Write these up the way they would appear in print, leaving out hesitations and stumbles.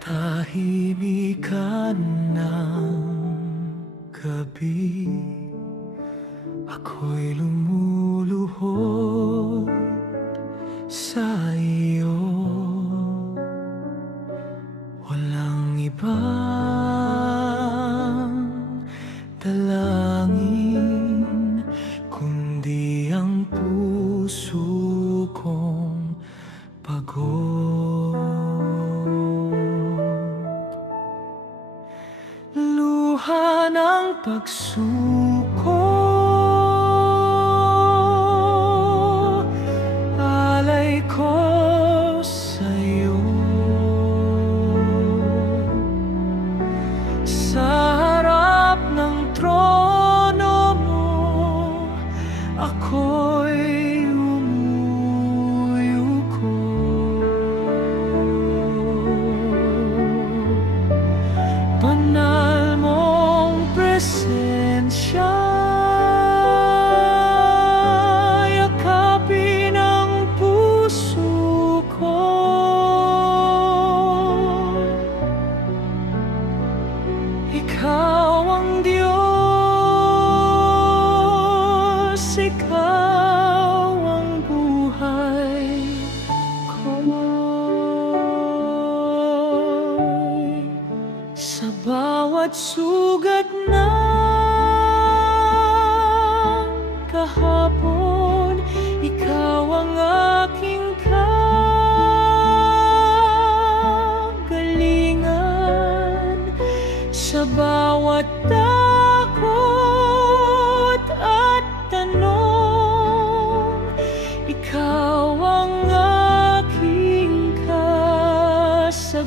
katahimikan ng gabi, ako'y lumuluhod sa iyo. Walang ibang dalangin kundi ang puso kong pagod. Luha ng pagsuko, alay ko sa'yo. Sa harap ng trono mo, ako'y umuyuko. Banal mong presensya, yakapin ang puso ko. Ikaw ang Diyos, ikaw ang buhay ko. Sa bawat sugat ng kahapon, ikaw ang aking kagalingan. Sa bawat takot at tanong, ikaw ang aking kasagutan.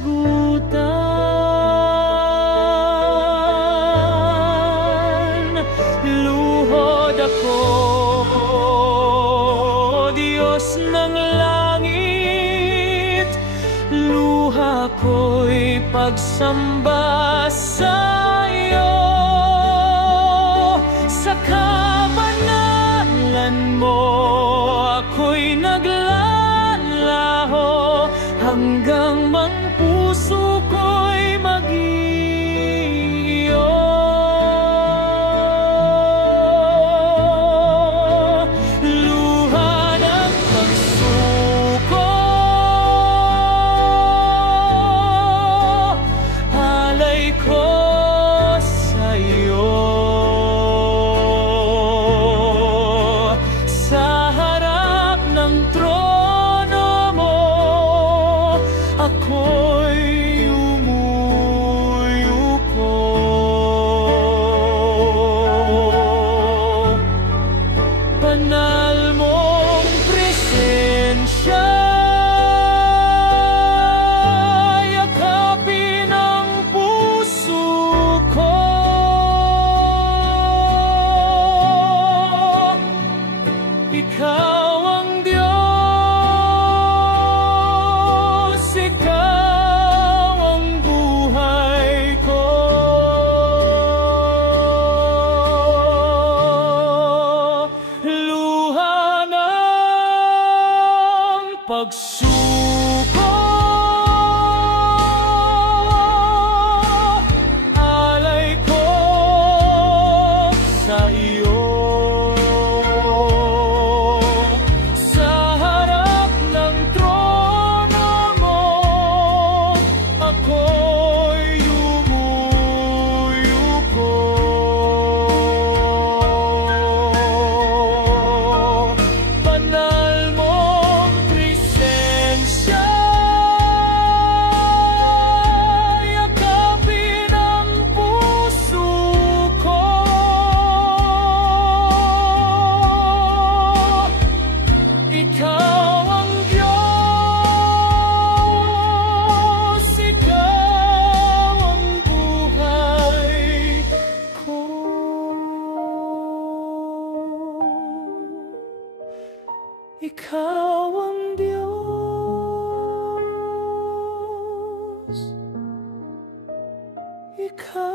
Luhod ako, Diyos ng langit, luha ko'y pagsamba sa'yo. Sa kabanalan mo ako'y naglalaho, hanggang mang puso ko'y mag-iyo. Luha ng pagsuko, alay ko sa'yo. Sa harap ng trono mo, ako'y umuyuko. Banal mong presensya, yakapin ang puso ko. Ikaw ang Diyos, ikaw ang buhay ko. Luha ng pagsuko, alay ko sa iyo. Sa harap ng trono mo, ako'y umuyuko. Banal mong presensya, yakapin ang puso ko. Ikaw ang Diyos, ikaw ang buhay ko. Ikaw ang Diyos, ikaw